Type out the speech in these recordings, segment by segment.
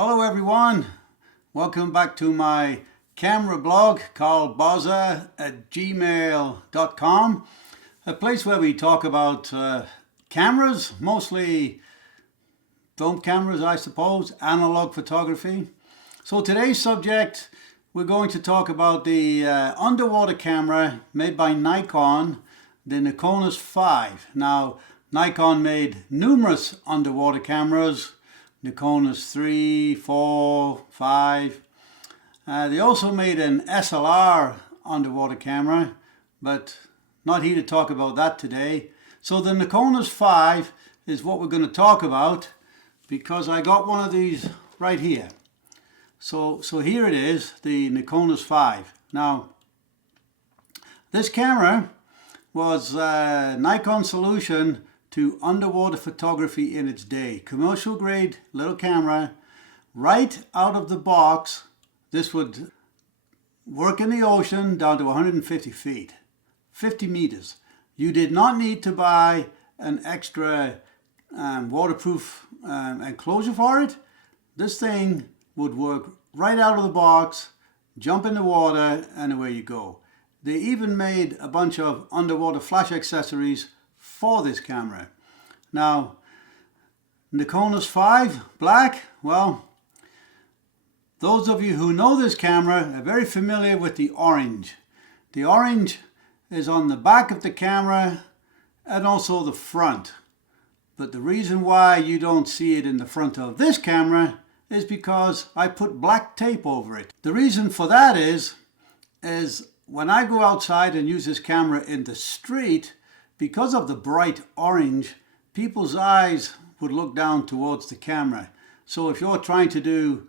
Hello everyone, welcome back to my camera blog called boza@gmail.com, a place where we talk about cameras, mostly film cameras I suppose, analog photography. So today's subject, we're going to talk about the underwater camera made by Nikon, the Nikonos V. Now Nikon made numerous underwater cameras, Nikonos 3, 4, 5. They also made an SLR underwater camera, but not here to talk about that today. So the Nikonos V is what we're going to talk about because I got one of these right here. So here it is, the Nikonos V. Now, this camera was Nikon's solution to underwater photography in its day. Commercial grade little camera, right out of the box. This would work in the ocean down to 150 feet, 50 meters. You did not need to buy an extra waterproof enclosure for it. This thing would work right out of the box, jump in the water, and away you go. They even made a bunch of underwater flash accessories for this camera. Now, Nikonos V, black, well, those of you who know this camera are very familiar with the orange. The orange is on the back of the camera and also the front. But the reason why you don't see it in the front of this camera is because I put black tape over it. The reason for that is when I go outside and use this camera in the street, because of the bright orange, people's eyes would look down towards the camera. So if you're trying to do,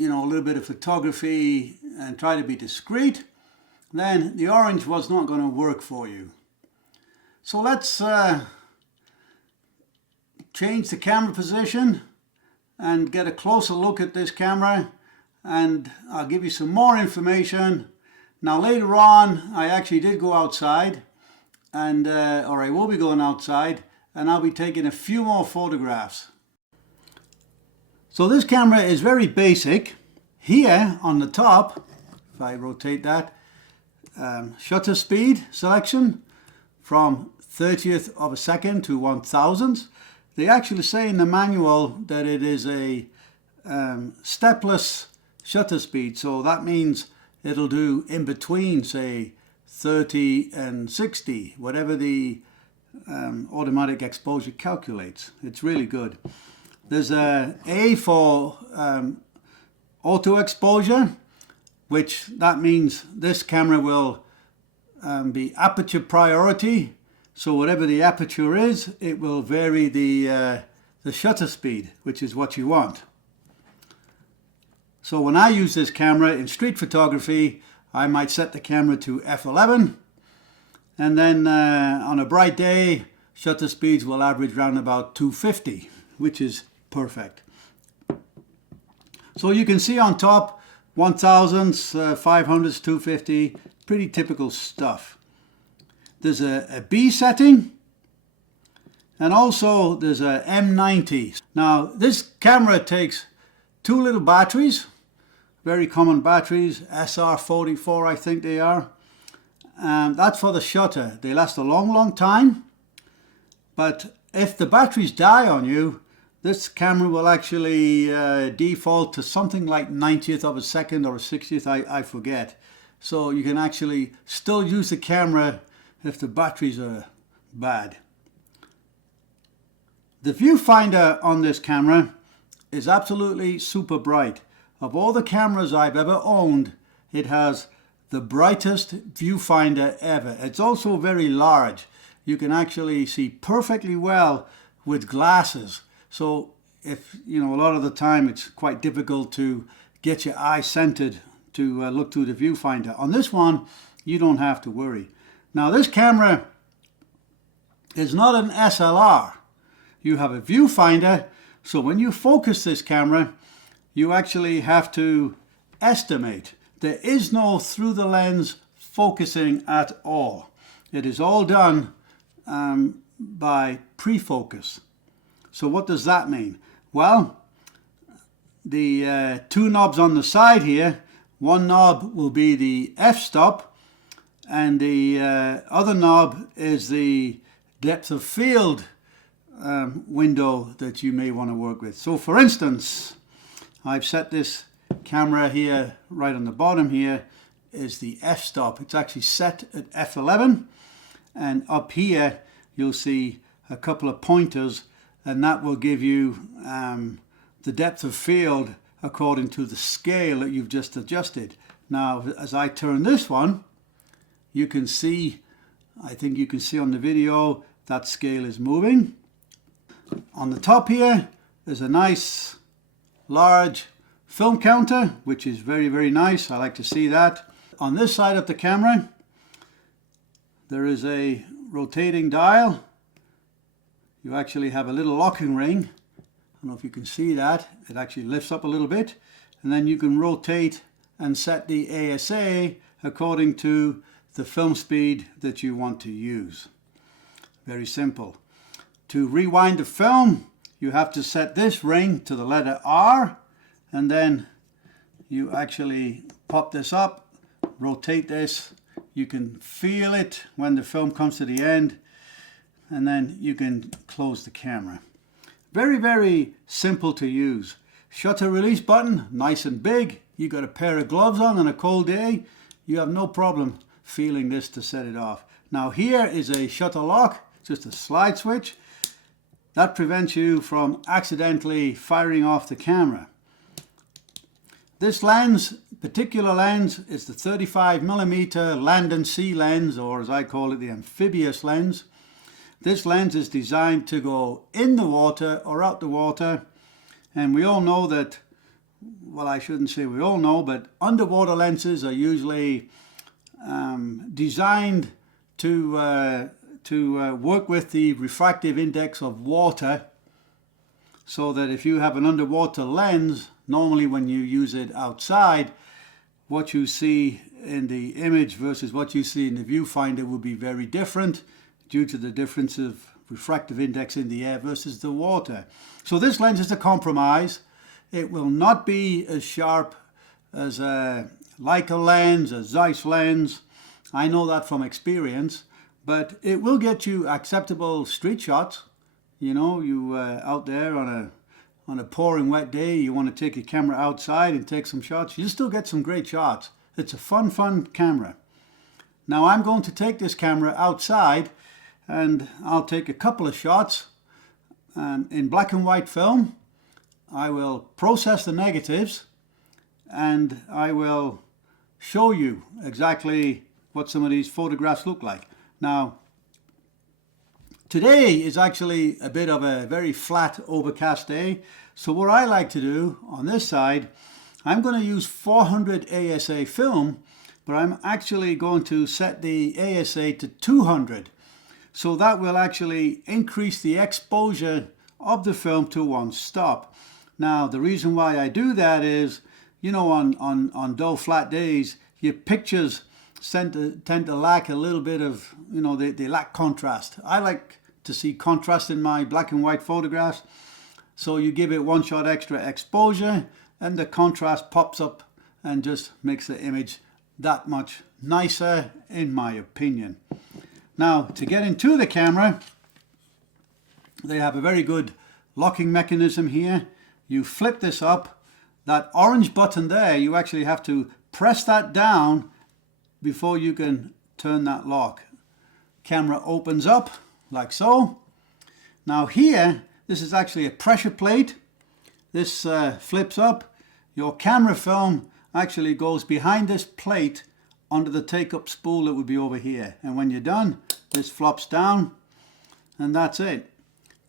a little bit of photography and try to be discreet, then the orange was not going to work for you. So let's change the camera position and get a closer look at this camera, and I'll give you some more information. Now later on, I actually did go outside, or I will be going outside, and I'll be taking a few more photographs. So this camera is very basic. Here on the top, if I rotate that, shutter speed selection from 30th of a second to 1,000th. They actually say in the manual that it is a stepless shutter speed, so that means it'll do in between, say, 30 and 60, whatever the automatic exposure calculates. It's really good. There's a for auto exposure, which that means this camera will be aperture priority. So whatever the aperture is, it will vary the shutter speed, which is what you want. So when I use this camera in street photography, I might set the camera to f11, and then on a bright day, shutter speeds will average around about 250, which is perfect. So you can see on top, 1000s, 500s, 250, pretty typical stuff. There's a B setting, and also there's a M90. Now this camera takes two little batteries, very common batteries, SR44 I think they are. That's for the shutter. They last a long time, but if the batteries die on you, this camera will actually default to something like 90th of a second or a 60th, I forget. So you can actually still use the camera if the batteries are bad. The viewfinder on this camera is absolutely super bright. Of all the cameras I've ever owned, it has the brightest viewfinder ever. It's also very large. You can actually see perfectly well with glasses. So if, a lot of the time it's quite difficult to get your eye centered to look through the viewfinder. On this one, you don't have to worry. Now this camera is not an SLR. You have a viewfinder, so when you focus this camera, you actually have to estimate. There is no through the lens focusing at all. It is all done by pre-focus. So what does that mean? Well, the two knobs on the side here. One knob will be the f-stop, and the other knob is the depth of field window that you may want to work with. So for instance, I've set this camera here right on the bottom here is the f-stop. It's actually set at f11, and up here you'll see a couple of pointers, and that will give you the depth of field according to the scale that you've just adjusted. Now as I turn this one, you can see, I think you can see on the video, that scale is moving. On the top here there's a nice large film counter, which is very, very nice. I like to see that. On this side of the camera there is a rotating dial. You actually have a little locking ring. I don't know if you can see that. It actually lifts up a little bit, and then you can rotate and set the ASA according to the film speed that you want to use. Very simple. To rewind the film, you have to set this ring to the letter R, and then you actually pop this up, rotate this. You can feel it when the film comes to the end, and then you can close the camera. Very, very simple to use. Shutter release button, nice and big. You got a pair of gloves on a cold day, you have no problem feeling this to set it off. Now here is a shutter lock, just a slide switch. That prevents you from accidentally firing off the camera. This lens, particular lens, is the 35mm land and sea lens, or as I call it, the Amphibious Lens. This lens is designed to go in the water or out the water, and we all know that, well, I shouldn't say we all know, but underwater lenses are usually designed to work with the refractive index of water, so that if you have an underwater lens, normally when you use it outside, what you see in the image versus what you see in the viewfinder will be very different due to the difference of refractive index in the air versus the water. So this lens is a compromise. It will not be as sharp as a Leica lens, a Zeiss lens. I know that from experience, but it will get you acceptable street shots. You know, you out there on a pouring wet day, you want to take your camera outside and take some shots, you still get some great shots. It's a fun camera. Now I'm going to take this camera outside, and I'll take a couple of shots in black and white film. I will process the negatives, and I will show you exactly what some of these photographs look like. Now, today is actually a bit of a very flat, overcast day. So what I like to do on this side, I'm going to use 400 ASA film, but I'm actually going to set the ASA to 200. So that will actually increase the exposure of the film to one stop. Now, the reason why I do that is, you know, on dull, flat days, your pictures tend to lack a little bit of, you know, they lack contrast. I like to see contrast in my black and white photographs. So you give it one shot extra exposure, and the contrast pops up and just makes the image that much nicer, in my opinion. Now, to get into the camera, they have a very good locking mechanism here. You flip this up. That orange button there, you actually have to press that down before you can turn that lock. Camera opens up like so. Now here, this is actually a pressure plate. This flips up. Your camera film actually goes behind this plate under the take-up spool that would be over here. And when you're done, this flops down, and that's it.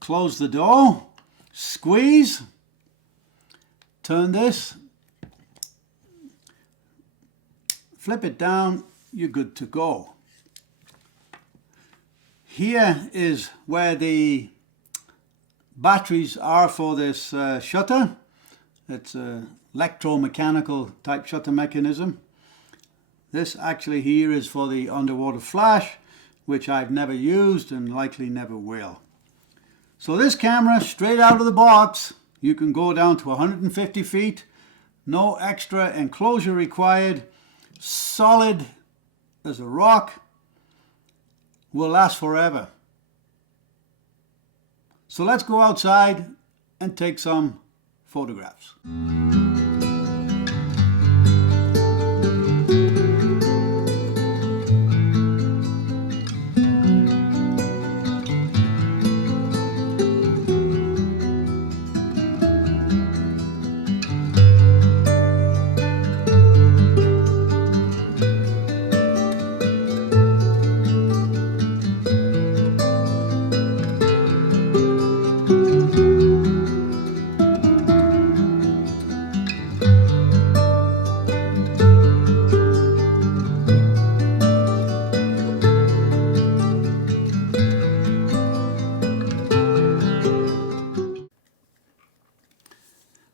Close the door, squeeze, turn this, flip it down, you're good to go. Here is where the batteries are for this shutter. It's a electromechanical type shutter mechanism. This actually here is for the underwater flash, which I've never used and likely never will. So this camera, straight out of the box, You can go down to 150 feet. No extra enclosure required. Solid as a rock. Will last forever. So let's go outside and take some photographs.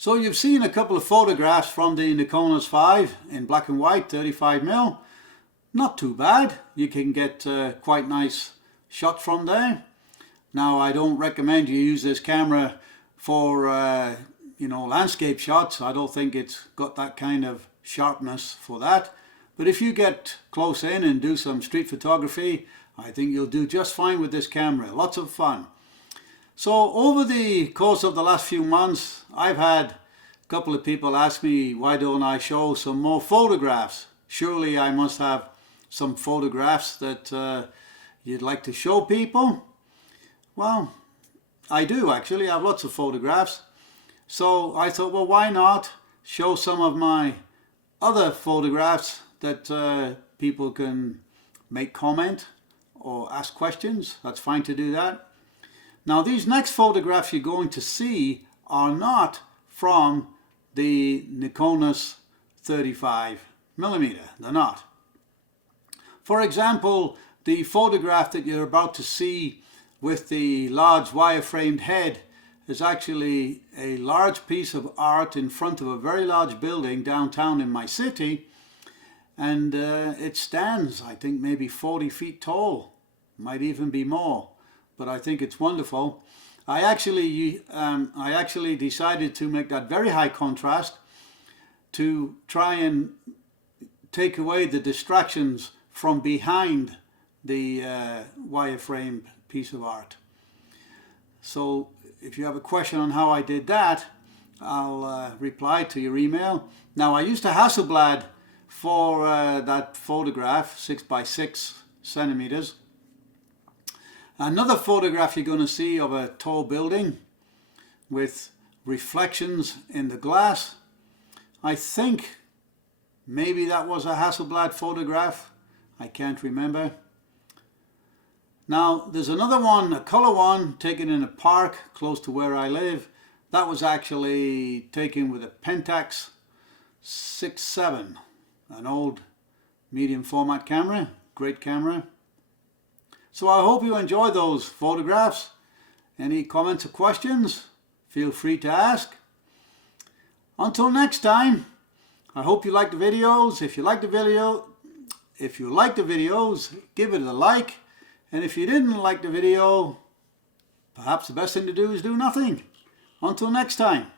So you've seen a couple of photographs from the Nikonos V in black and white, 35mm. Not too bad. You can get quite nice shots from there. Now, I don't recommend you use this camera for landscape shots. I don't think it's got that kind of sharpness for that. But if you get close in and do some street photography, I think you'll do just fine with this camera. Lots of fun. So over the course of the last few months, I've had a couple of people ask me, why don't I show some more photographs? Surely I must have some photographs that you'd like to show people. Well, I do actually. I have lots of photographs. So I thought, well, why not show some of my other photographs that people can make comment or ask questions. That's fine to do that. Now, these next photographs you're going to see are not from the Nikonos 35mm. They're not. For example, the photograph that you're about to see with the large wireframed head is actually a large piece of art in front of a very large building downtown in my city. And it stands, I think, maybe 40 feet tall. Might even be more. But I think it's wonderful. I actually decided to make that very high contrast to try and take away the distractions from behind the wireframe piece of art. So if you have a question on how I did that, I'll reply to your email. Now, I used a Hasselblad for that photograph, 6x6 centimeters. Another photograph you're going to see of a tall building with reflections in the glass. I think maybe that was a Hasselblad photograph. I can't remember. Now there's another one, a color one, taken in a park close to where I live. That was actually taken with a Pentax 6.7, an old medium format camera, great camera. So I hope you enjoy those photographs. Any comments or questions, feel free to ask. Until next time, I hope you like the videos. If you like the videos, give it a like. And if you didn't like the video, perhaps the best thing to do is do nothing. Until next time.